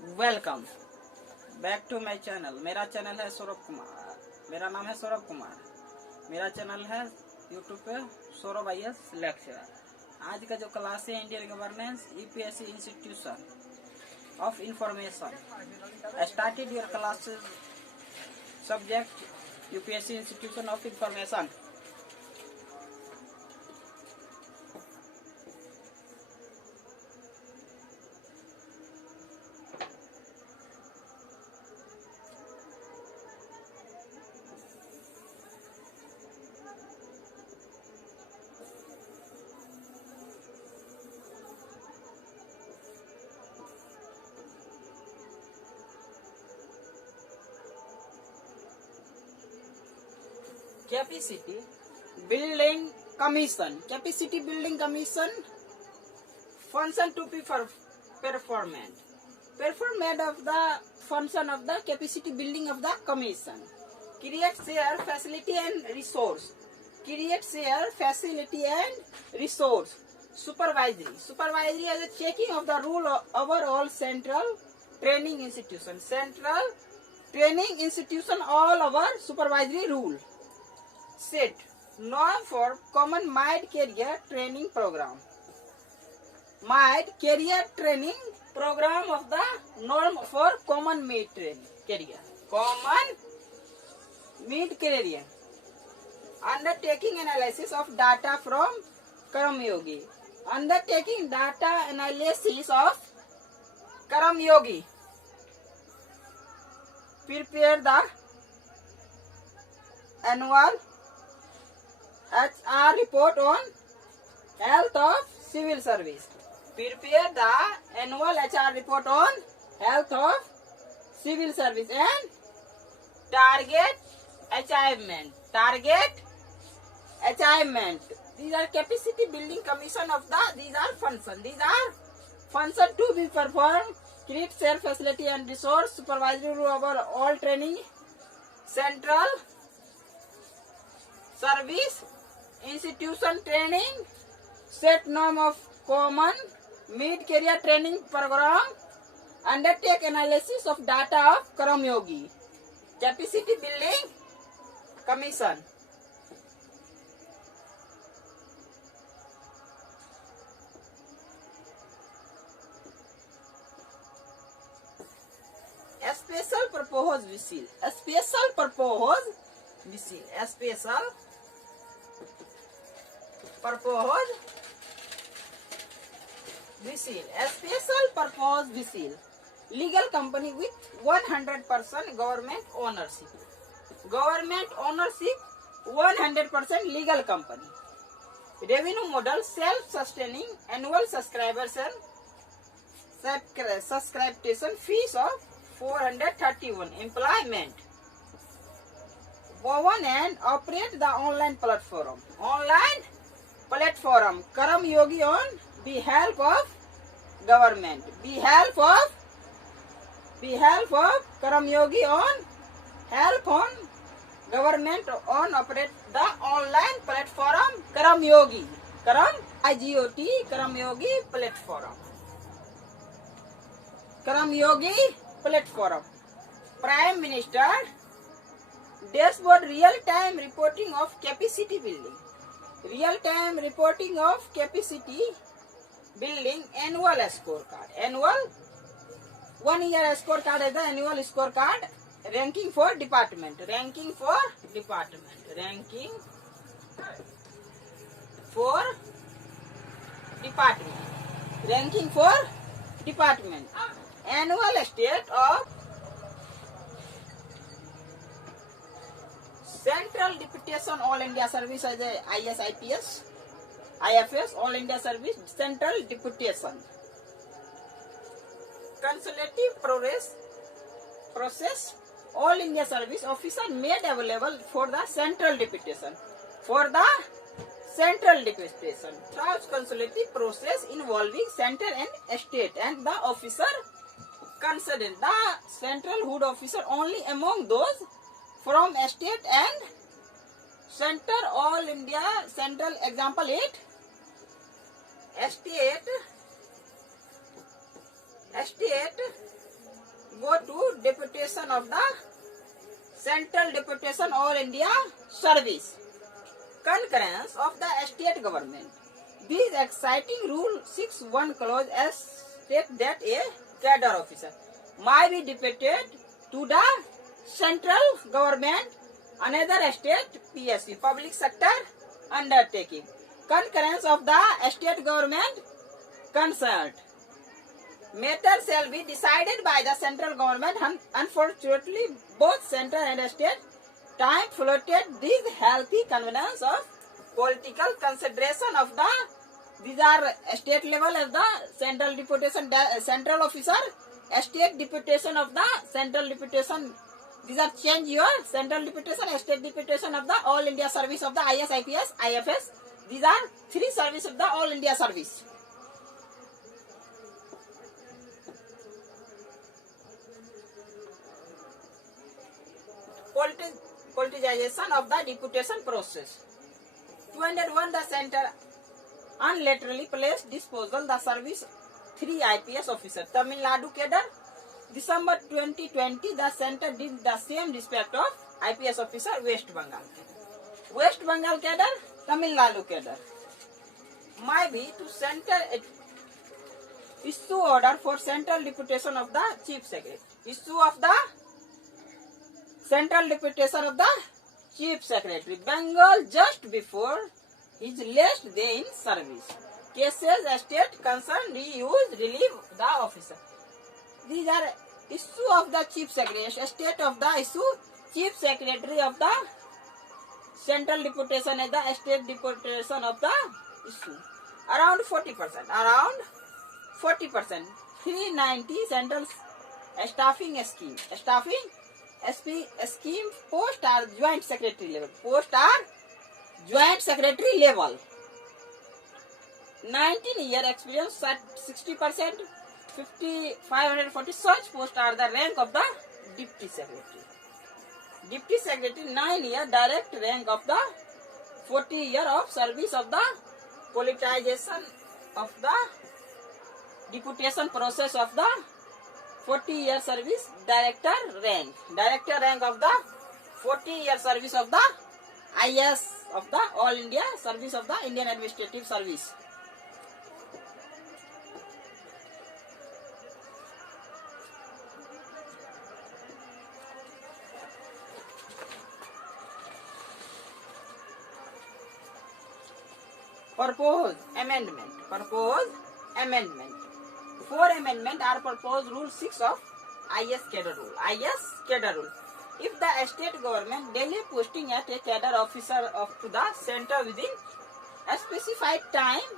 Welcome back to my channel. मेरा channel है सौरभ कुमार। मेरा नाम है सौरभ कुमार। मेरा चैनल है यूट्यूब पे सौरभ IAS लेक्चरर। आज का जो क्लास है Indian governance UPSC institution of information. Started your classes subject UPSC institution of information. Capacity Building Commission. Capacity Building Commission function to be performed. Performed of the function of the capacity building of the commission. Create, share, facility and resource. Create, share, facility and resource. Supervisory. Supervisory is a checking of the rule over all central training institution. Central training institution all over supervisory rule. Set norm for common mid-career training program. Mid-career training program of the norm for common mid-career. Common mid-career. Undertaking analysis of data from Karmyogi. Undertaking data analysis of Karmyogi. Prepare the annual HR report on health of civil service. Prepare the annual HR report on health of civil service and target achievement. Target achievement. These are capacity building commission of the. These are function. These are function to be performed. Create, share, facility and resource. Supervisory rule over all training. Central service institution training. Set norm of common mid-career training program. Undertake analysis of data of Karmyogi. Capacity building commission. Special purpose vessel. Special purpose vessel. Special purpose vessel. Special purpose vessel. Legal company with 100% government ownership. Government ownership 100% legal company. Revenue model self-sustaining annual subscription fees of 431. Employment. Own and operate the online platform. Online platform Karmyogi on behalf of government. Behalf of Karmyogi on help on government on operate the online platform Karmyogi. IGOT Karmyogi platform. Karmyogi platform. Prime Minister dashboard real-time reporting of capacity building. Real-time reporting of capacity building annual scorecard. Annual 1 year scorecard is the annual scorecard. Ranking for department. Ranking for department. Ranking for department. Ranking for department. Annual state of Central Deputation All India Service as a IS/IPS, IFS All India Service Central Deputation. Consultative process All India Service officer made available for the Central Deputation. For the Central Deputation. Through consultative process involving center and state and the officer concerned. The centralhood officer only among those from state and center all India central. Example 8. State go to deputation of the Central Deputation All India Service. Concurrence of the state government. This exciting rule 6(1) clause as state that a cadre officer might be deputed to the central government, another state PSU, public sector undertaking. Concurrence of the state government concerned. Matter shall be decided by the central government. Unfortunately, both central and state time floated this healthy convenience of political consideration of the, these are state level of the central deputation, central officer, state deputation of the central deputation. These are change your central deputation, state deputation of the All India Service of the IS, IPS, IFS. These are three service of the All India Service. Politicization of the deputation process. 201 the center unilaterally placed disposal the service 3 IPS officer. Tamil Nadu cadre. December 2020 the center did the same respect of IPS officer West Bengal. West Bengal cadre, Tamil Nadu cadre. Might be to center issue order for central deputation of the chief secretary. Issue of the central deputation of the chief secretary Bengal just before his last day in service. Cases state concerned reuse relieve the officer. These are issue of the chief secretary, state of the issue, chief secretary of the central deputation and the state deputation of the issue. Around 40%. Around 40%. 390 central staffing scheme. Staffing scheme post are joint secretary level. Post are joint secretary level. 19-year experience at 60%. 540 such posts are the rank of the deputy secretary. Deputy secretary 9-year direct rank of the 40-year of service of the politicization of the deputation process of the 40-year service director rank. Director rank of the 40-year service of the IS of the All India Service of the Indian Administrative Service. Proposed amendment. Proposed amendment. 4 amendment are proposed rule 6 of IS cadre rule. IS cadre rule. If the state government daily posting at a cadre officer of to the center within a specified time,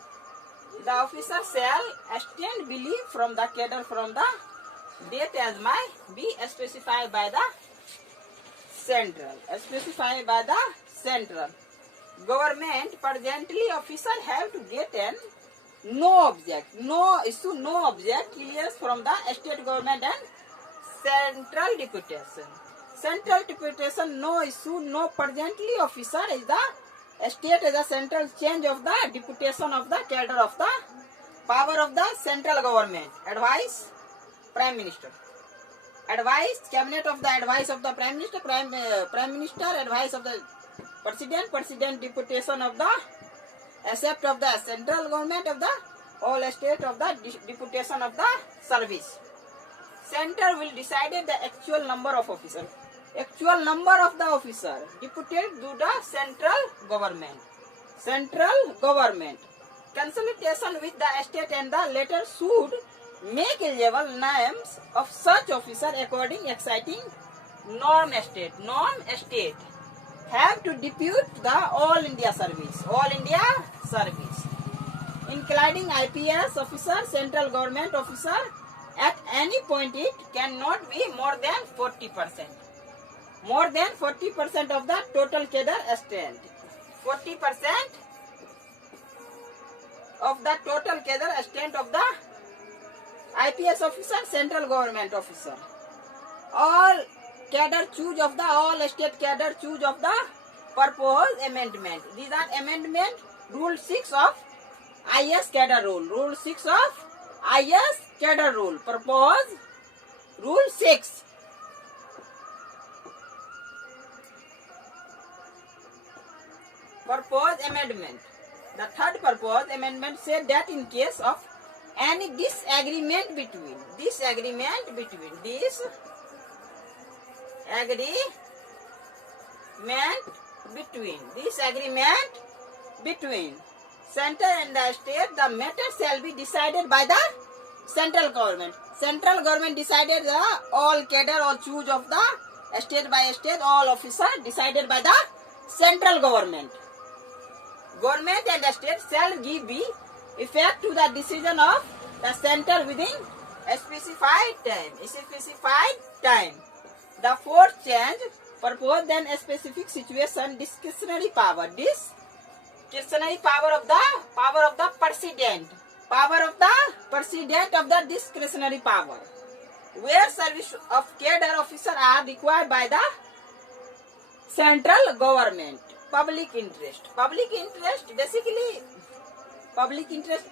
the officer shall extend leave from the cadre from the date as may be specified by the central. Specified by the central. Government presently officer have to get an no object clearance from the state government and central deputation. Central deputation no issue no presently officer is the state as a central change of the deputation of the cadre of the power of the central government. Advice Prime Minister. Advice cabinet of the advice of the Prime Minister. Prime Minister advice of the President deputation of the accept of the central government of the all state of the deputation of the service. Center will decide the actual number of officers. Actual number of the officer deputed to the central government. Central government. Consultation with the state and the latter should make eligible names of such officer according exciting norm state. Norm state. Have to depute the All India Service. All India Service. Including IPS officer, central government officer, at any point it cannot be more than 40%. More than 40% of the total cadre strength. 40% of the total cadre strength of the IPS officer, central government officer. All cadre choose of the all state cadre choose of the proposed amendment. These are amendment rule 6 of IS cadre rule. Rule 6 of IS cadre rule. Proposed Rule 6. Proposed amendment. The third proposed amendment said that in case of any disagreement between center and the state, the matter shall be decided by the central government. Central government decided the all cadre, all choose of the state by state, all officer decided by the central government. Government and the state shall give effect to the decision of the center within a specified time. The fourth change proposed then a specific situation discretionary power. Discretionary power of the president. Power of the president of the discretionary power. Where service of cadre officer are required by the central government. Public interest. Basically, public interest.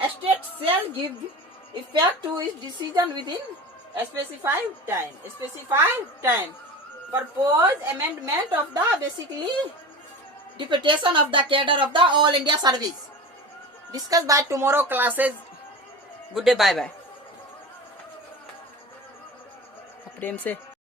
A state shall give effect to its decision within a specified time. Proposed amendment of the basically deputation of the cadre of the All India Service. Discuss by tomorrow classes. Good day. Bye bye. प्रेम से